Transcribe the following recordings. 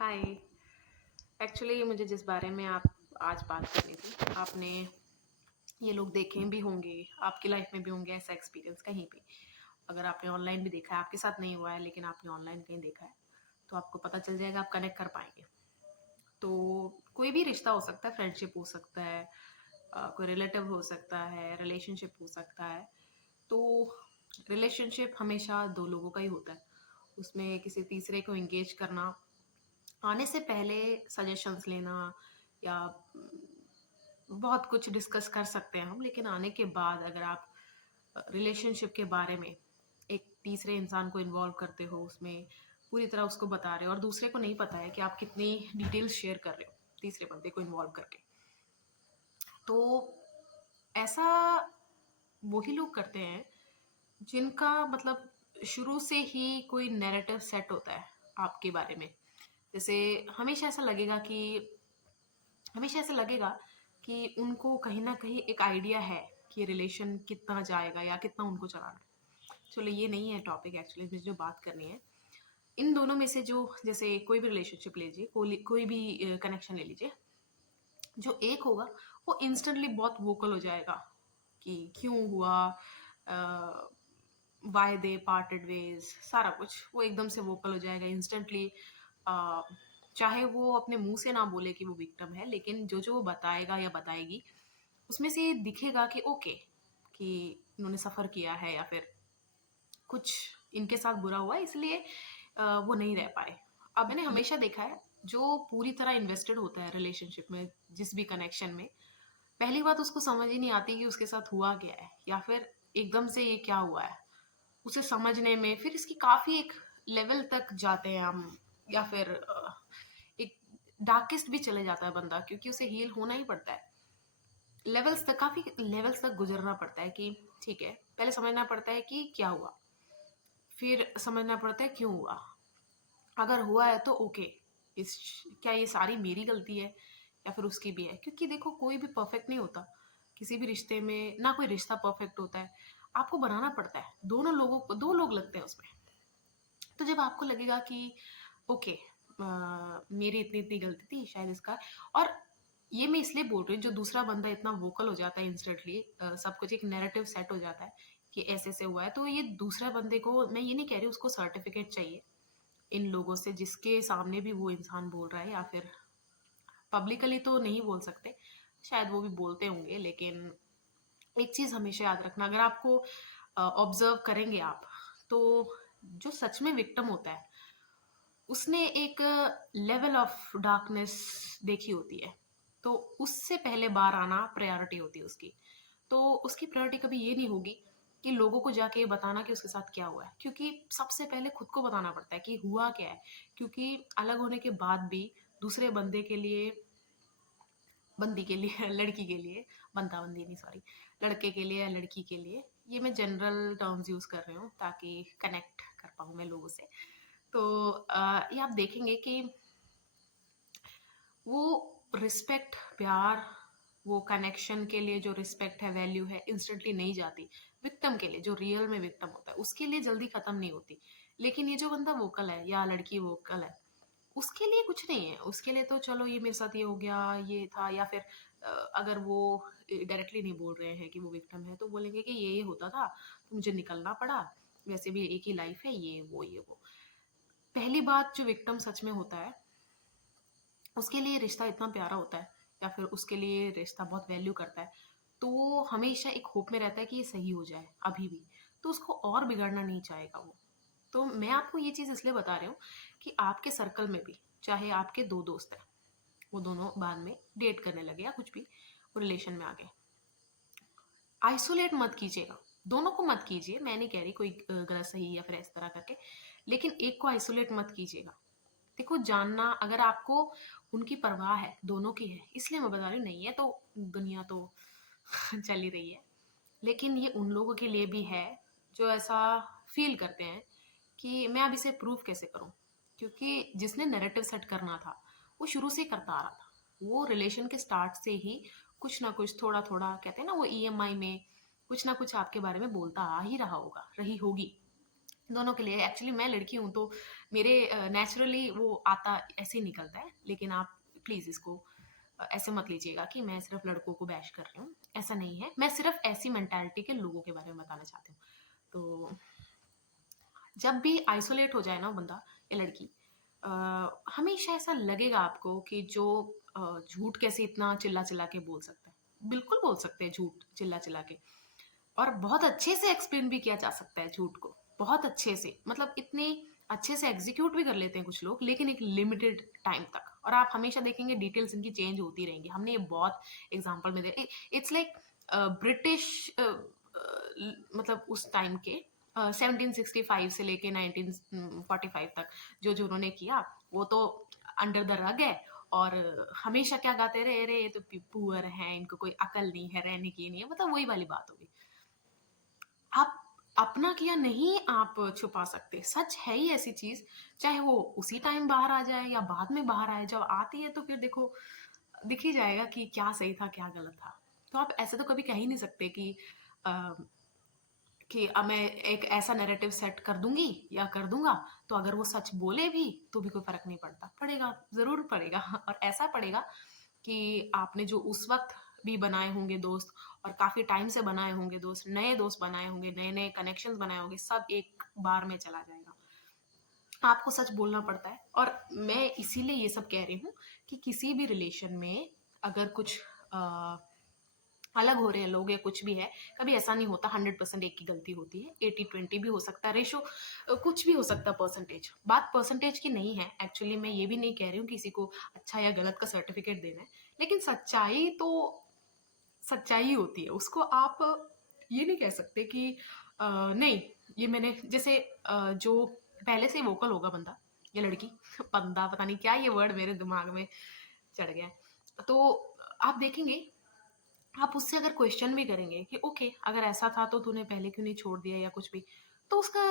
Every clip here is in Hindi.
हाय। एक्चुअली मुझे जिस बारे में आप आज बात करनी थी, आपने ये लोग देखे भी होंगे, आपकी लाइफ में भी होंगे ऐसा एक्सपीरियंस कहीं पे। अगर आपने ऑनलाइन भी देखा है, आपके साथ नहीं हुआ है लेकिन आपने ऑनलाइन कहीं देखा है, तो आपको पता चल जाएगा, आप कनेक्ट कर पाएंगे। तो कोई भी रिश्ता हो सकता है, फ्रेंडशिप हो सकता है, कोई रिलेटिव हो सकता है, रिलेशनशिप हो सकता है। तो रिलेशनशिप हमेशा दो लोगों का ही होता है। उसमें किसी तीसरे को एंगेज करना, आने से पहले सजेशंस लेना या बहुत कुछ डिस्कस कर सकते हैं हम, लेकिन आने के बाद अगर आप रिलेशनशिप के बारे में एक तीसरे इंसान को इन्वॉल्व करते हो, उसमें पूरी तरह उसको बता रहे हो और दूसरे को नहीं पता है कि आप कितनी डिटेल्स शेयर कर रहे हो तीसरे बंदे को इन्वॉल्व करके, तो ऐसा वही लोग करते हैं जिनका मतलब शुरू से ही कोई नैरेटिव सेट होता है आपके बारे में। जैसे हमेशा ऐसा लगेगा कि हमेशा ऐसा लगेगा कि उनको कहीं ना कहीं एक आइडिया है कि रिलेशन कितना जाएगा या कितना उनको चलाना है। चलो ये नहीं है टॉपिक, एक्चुअली मुझे जो बात करनी है इन दोनों में से, जो जैसे कोई भी रिलेशनशिप लीजिए, कोई भी कनेक्शन ले लीजिए, जो एक होगा वो इंस्टेंटली बहुत वोकल हो जाएगा कि क्यों हुआ, वाई दे पार्टेड वेज, सारा कुछ वो एकदम से वोकल हो जाएगा इंस्टेंटली। चाहे वो अपने मुंह से ना बोले कि वो विक्टिम है, लेकिन जो जो वो बताएगा या बताएगी उसमें से ये दिखेगा कि ओके, कि इन्होंने सफ़र किया है या फिर कुछ इनके साथ बुरा हुआ है, इसलिए वो नहीं रह पाए। अब मैंने हमेशा देखा है, जो पूरी तरह इन्वेस्टेड होता है रिलेशनशिप में, जिस भी कनेक्शन में, पहली बात उसको समझ ही नहीं आती कि उसके साथ हुआ क्या है या फिर एकदम से ये क्या हुआ है। उसे समझने में फिर इसकी काफ़ी एक लेवल तक जाते हैं हम, या फिर एक डार्केस्ट भी चले जाता है बंदा, क्योंकि उसे हील होना ही पड़ता है। लेवल्स तक, काफ़ी लेवल्स तक गुजरना पड़ता है कि ठीक है, पहले समझना पड़ता है कि क्या हुआ, फिर समझना पड़ता है क्यों हुआ। अगर हुआ है तो ओके, इस क्या ये सारी मेरी गलती है या फिर उसकी भी है, क्योंकि देखो कोई भी परफेक्ट नहीं होता किसी भी रिश्ते में, ना कोई रिश्ता परफेक्ट होता है। आपको बनाना पड़ता है, दोनों लोगों को, दो लोग लगते हैं उसमें। तो जब आपको लगेगा कि ओके, मेरी इतनी इतनी गलती थी शायद इसका, और ये मैं इसलिए बोल रही हूँ, जो दूसरा बंदा इतना वोकल हो जाता है इंस्टेंटली, सब कुछ एक नैरेटिव सेट हो जाता है कि ऐसे ऐसे हुआ है, तो ये दूसरा बंदे को, मैं ये नहीं कह रही उसको सर्टिफिकेट चाहिए इन लोगों से जिसके सामने भी वो इंसान बोल रहा है, या फिर पब्लिकली तो नहीं बोल सकते, शायद वो भी बोलते होंगे, लेकिन एक चीज़ हमेशा याद रखना, अगर आपको ऑब्जर्व करेंगे आप, तो जो सच में विक्टिम होता है उसने एक लेवल ऑफ डार्कनेस देखी होती है, तो उससे पहले बाहर आना प्रायोरिटी होती है उसकी। तो उसकी प्रायोरिटी कभी ये नहीं होगी कि लोगों को जाके बताना कि उसके साथ क्या हुआ है, क्योंकि सबसे पहले खुद को बताना पड़ता है कि हुआ क्या है। क्योंकि अलग होने के बाद भी दूसरे बंदे के लिए, बंदी के लिए लड़की के लिए, बंदा बंदी नहीं सॉरी, लड़के के लिए या लड़की के लिए, ये मैं जनरल टर्म्स यूज़ कर रही हूँ ताकि कनेक्ट कर पाऊँ मैं लोगों से। तो ये आप देखेंगे कि वो रिस्पेक्ट, प्यार, वो कनेक्शन के लिए जो रिस्पेक्ट है, वैल्यू है, इंस्टेंटली नहीं जाती। विक्टिम के लिए, जो रियल में विक्टिम होता है, उसके लिए जल्दी खत्म नहीं होती। लेकिन ये जो बंदा वोकल है या लड़की वोकल है, उसके लिए कुछ नहीं है। उसके लिए तो चलो ये मेरे साथ ये हो गया, ये था, या फिर अगर वो डायरेक्टली नहीं बोल रहे हैं कि वो विक्टिम है, तो बोलेंगे कि ये होता था तो मुझे निकलना पड़ा, वैसे भी एक ही लाइफ है, ये वो। पहली बात, जो विक्टिम सच में होता है उसके लिए रिश्ता इतना प्यारा होता है, या फिर उसके लिए रिश्ता बहुत वैल्यू करता है, तो वो हमेशा एक होप में रहता है कि ये सही हो जाए अभी भी, तो उसको और बिगड़ना नहीं चाहेगा वो। तो मैं आपको ये चीज़ इसलिए बता रही हूँ कि आपके सर्कल में भी, चाहे आपके दो दोस्त हैं, वो दोनों बाद में डेट करने लगे या कुछ भी, वो रिलेशन में आ गए, आइसोलेट मत कीजिएगा। दोनों को मत कीजिए, मैं नहीं कह रही कोई गलत सही या फिर इस तरह करके, लेकिन एक को आइसोलेट मत कीजिएगा। देखो, जानना, अगर आपको उनकी परवाह है, दोनों की है, इसलिए मैं बता रही हूँ, नहीं है तो दुनिया तो चल ही रही है। लेकिन ये उन लोगों के लिए भी है जो ऐसा फील करते हैं कि मैं अब इसे प्रूव कैसे करूं, क्योंकि जिसने नैरेटिव सेट करना था वो शुरू से करता आ रहा था। वो रिलेशन के स्टार्ट से ही कुछ ना कुछ, थोड़ा थोड़ा, कहते हैं ना वो ईएमआई में, कुछ ना कुछ आपके बारे में बोलता आ ही रहा होगा, रही होगी। दोनों के लिए। एक्चुअली मैं लड़की हूँ तो मेरे नेचुरली वो आता ऐसे ही निकलता है, लेकिन आप प्लीज़ इसको ऐसे मत लीजिएगा कि मैं सिर्फ लड़कों को बैश कर रही हूँ, ऐसा नहीं है। मैं सिर्फ ऐसी मेंटालिटी के लोगों के बारे में बताना चाहती हूँ। तो जब भी आइसोलेट हो जाए ना बंदा या लड़की, हमेशा ऐसा लगेगा आपको कि जो झूठ कैसे इतना चिल्ला चिल्ला के बोल सकता है। बिल्कुल बोल सकते हैं झूठ चिल्ला चिल्ला के, और बहुत अच्छे से एक्सप्लेन भी किया जा सकता है झूठ को, बहुत अच्छे से, मतलब इतने अच्छे से एग्जीक्यूट भी कर लेते हैं कुछ लोग, लेकिन एक लिमिटेड टाइम तक। और आप हमेशा देखेंगे डिटेल्स इनकी चेंज होती रहेंगी। हमने ये बहुत एग्जांपल में देखे। इट्स लाइक ब्रिटिश, मतलब उस टाइम के 1765 से लेके 1945 तक जो जो उन्होंने किया, वो तो अंडर द रग है। और हमेशा क्या गाते रहे, अरे ये तो पुअर हैं, इनको कोई अकल नहीं है, रहने की नहीं है, मतलब वही वाली बात होगी। आप अपना किया नहीं आप छुपा सकते। सच है ही ऐसी चीज़, चाहे वो उसी टाइम बाहर आ जाए या बाद में बाहर आए। जब आती है तो फिर देखो, दिख ही जाएगा कि क्या सही था, क्या गलत था। तो आप ऐसे तो कभी कह ही नहीं सकते अ, कि अब मैं एक ऐसा नैरेटिव सेट कर दूँगी या कर दूँगा, तो अगर वो सच बोले भी, तो भी कोई फ़र्क नहीं पड़ता। पड़ेगा, ज़रूर पड़ेगा। और ऐसा पड़ेगा कि आपने जो उस वक़्त भी बनाए होंगे दोस्त, और काफ़ी टाइम से बनाए होंगे दोस्त, नए दोस्त बनाए होंगे, नए-नए कनेक्शंस बनाए होंगे, सब एक बार में चला जाएगा। आपको सच बोलना पड़ता है। और मैं इसीलिए ये सब कह रही हूँ कि किसी भी रिलेशन में अगर कुछ अ, अलग हो रहे हैं लोग या कुछ भी है, कभी ऐसा नहीं होता 100% एक की गलती होती है। 80-20 भी हो सकता है रेशो, कुछ भी हो सकता है। परसेंटेज, बात परसेंटेज की नहीं है। एक्चुअली मैं ये भी नहीं कह रही हूँ किसी को अच्छा या गलत का सर्टिफिकेट देना है, लेकिन सच्चाई तो सच्चाई होती है। उसको आप ये नहीं कह सकते कि नहीं, ये मैंने जैसे जो पहले से ही वोकल होगा बंदा या लड़की, बंदा पता नहीं क्या ये वर्ड मेरे दिमाग में चढ़ गया है। तो आप देखेंगे, आप उससे अगर क्वेश्चन भी करेंगे कि ओके अगर ऐसा था तो तूने पहले क्यों नहीं छोड़ दिया या कुछ भी, तो उसका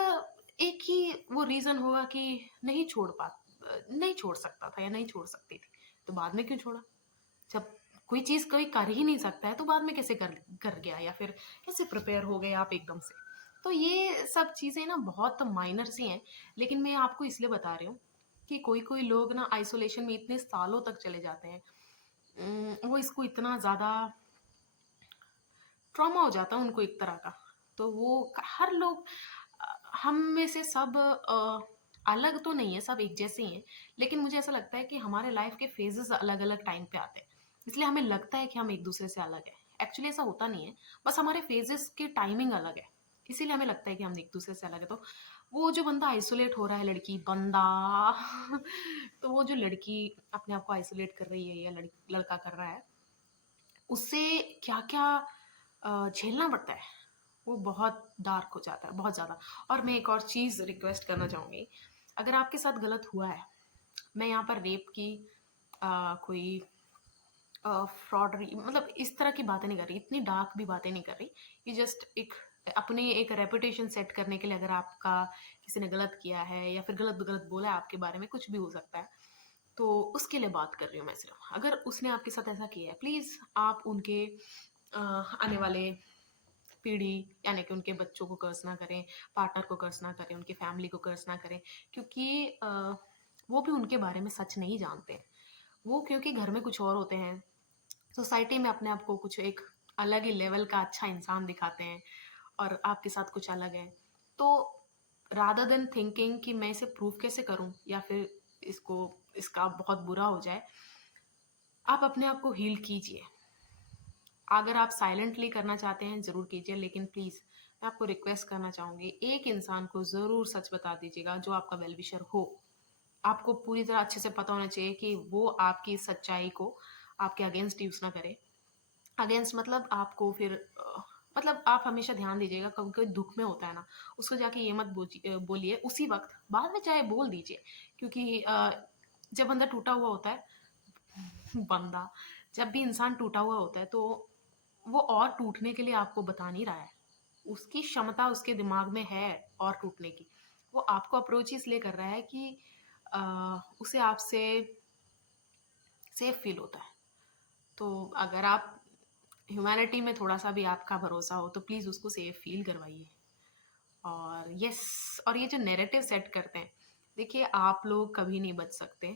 एक ही वो रीजन होगा कि नहीं नहीं छोड़ सकता था या नहीं छोड़ सकती थी, तो बाद में क्यों छोड़ा। जब कोई चीज़ कोई कर ही नहीं सकता है, तो बाद में कैसे कर कर गया, या फिर कैसे प्रिपेयर हो गए आप एकदम से। तो ये सब चीज़ें ना बहुत माइनर सी हैं, लेकिन मैं आपको इसलिए बता रही हूँ कि कोई कोई लोग ना आइसोलेशन में इतने सालों तक चले जाते हैं। वो इसको इतना ज़्यादा ट्रॉमा हो जाता है उनको एक तरह का। तो वो हर लोग, हम में से सब अलग तो नहीं है, सब एक जैसे ही हैं। लेकिन मुझे ऐसा लगता है कि हमारे लाइफ के फेजेस अलग अलग टाइम पे आते हैं, इसलिए हमें लगता है कि हम एक दूसरे से अलग है। एक्चुअली ऐसा होता नहीं है, बस हमारे फेजेस की टाइमिंग अलग है, इसीलिए हमें लगता है कि हम एक दूसरे से अलग है। तो वो जो बंदा आइसोलेट हो रहा है, लड़की बंदा तो वो जो लड़की अपने आप को आइसोलेट कर रही है या लड़का कर रहा है, उससे क्या क्या झेलना पड़ता है, वो बहुत डार्क हो जाता है, बहुत ज़्यादा। और मैं एक और चीज़ रिक्वेस्ट करना चाहूँगी, अगर आपके साथ गलत हुआ है, मैं यहाँ पर रेप की कोई फ्रॉडरी, मतलब इस तरह की बातें नहीं कर रही, इतनी डार्क भी बातें नहीं कर रही। ये जस्ट एक अपने एक रेपुटेशन सेट करने के लिए, अगर आपका किसी ने गलत किया है या फिर गलत गलत बोला है आपके बारे में, कुछ भी हो सकता है, तो उसके लिए बात कर रही हूँ मैं सिर्फ। अगर उसने आपके साथ ऐसा किया है, प्लीज़ आप उनके आने वाले पीढ़ी, यानी कि उनके बच्चों को कर्स ना करें, पार्टनर को कर्स ना करें, उनकी फैमिली को कर्स ना करें, क्योंकि वो भी उनके बारे में सच नहीं जानते हैं। वो क्योंकि घर में कुछ और होते हैं, सोसाइटी में अपने आप को कुछ एक अलग ही लेवल का अच्छा इंसान दिखाते हैं, और आपके साथ कुछ अलग है। तो रादर देन थिंकिंग कि मैं इसे प्रूव कैसे करूं या फिर इसको इसका बहुत बुरा हो जाए, आप अपने आप को हील कीजिए। अगर आप साइलेंटली करना चाहते हैं ज़रूर कीजिए, लेकिन प्लीज़ मैं आपको रिक्वेस्ट करना चाहूँगी, एक इंसान को ज़रूर सच बता दीजिएगा जो आपका वेल विशर हो। आपको पूरी तरह अच्छे से पता होना चाहिए कि वो आपकी सच्चाई को आपके अगेंस्ट यूज़ ना करे। अगेंस्ट मतलब आपको फिर मतलब आप हमेशा ध्यान दीजिएगा, कभी कोई दुख में होता है ना, उसको जाके ये मत बोलिए उसी वक्त, बाद में चाहे बोल दीजिए। क्योंकि जब बंदा टूटा हुआ होता है, बंदा, जब भी इंसान टूटा हुआ होता है, तो वो और टूटने के लिए आपको बता नहीं रहा है। उसकी क्षमता उसके दिमाग में है और टूटने की। वो आपको अप्रोच इसलिए कर रहा है कि उसे आपसे सेफ फील होता है। तो अगर आप ह्यूमैनिटी में थोड़ा सा भी आपका भरोसा हो, तो प्लीज़ उसको सेफ फील करवाइए। और यस, और ये जो नैरेटिव सेट करते हैं, देखिए आप लोग कभी नहीं बच सकते।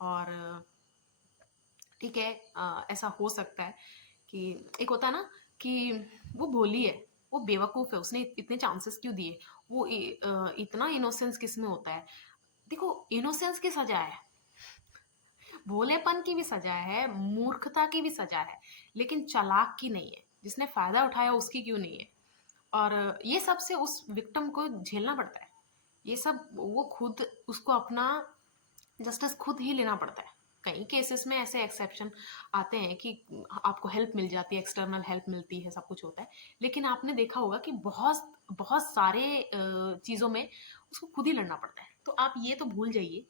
और ठीक है, ऐसा हो सकता है कि एक होता है ना कि वो भोली है, वो बेवकूफ़ है, उसने इतने चांसेस क्यों दिए? वो इतना इनोसेंस किसमें होता है? देखो, इनोसेंस की सज़ा है, भोलेपन की भी सज़ा है, मूर्खता की भी सज़ा है, लेकिन चालाक की नहीं है। जिसने फ़ायदा उठाया उसकी क्यों नहीं है? और ये सब से उस विक्टिम को झेलना पड़ता है। ये सब वो खुद उसको अपना जस्टिस खुद ही लेना पड़ता है। कई केसेस में ऐसे एक्सेप्शन आते हैं कि आपको हेल्प मिल जाती है, एक्सटर्नल हेल्प मिलती है, सब कुछ होता है। लेकिन आपने देखा होगा कि बहुत बहुत सारे चीज़ों में उसको खुद ही लड़ना पड़ता है। तो आप ये तो भूल जाइए,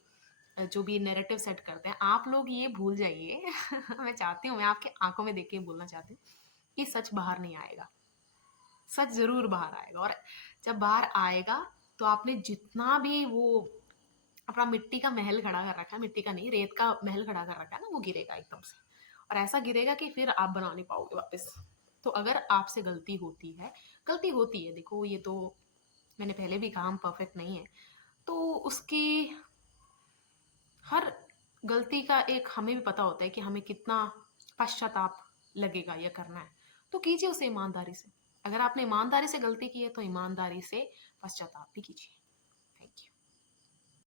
जो भी नैरेटिव सेट करते हैं, आप लोग ये भूल जाइए। मैं चाहती हूँ, मैं आपके आँखों में देख के बोलना चाहती हूँ कि सच बाहर नहीं आएगा। सच ज़रूर बाहर आएगा, और जब बाहर आएगा तो आपने जितना भी वो अपना मिट्टी का महल खड़ा कर रखा है, मिट्टी का नहीं, रेत का महल खड़ा कर रखा है ना, वो गिरेगा एकदम से। और ऐसा गिरेगा कि फिर आप बना नहीं पाओगे वापस। तो अगर आपसे गलती होती है, देखो ये तो मैंने पहले भी कहा, हम परफेक्ट नहीं है। तो उसकी हर गलती का एक हमें भी पता होता है कि हमें कितना पश्चाताप लगेगा या करना है। तो कीजिए उसे ईमानदारी से। अगर आपने ईमानदारी से गलती की है तो ईमानदारी से पश्चाताप भी कीजिए।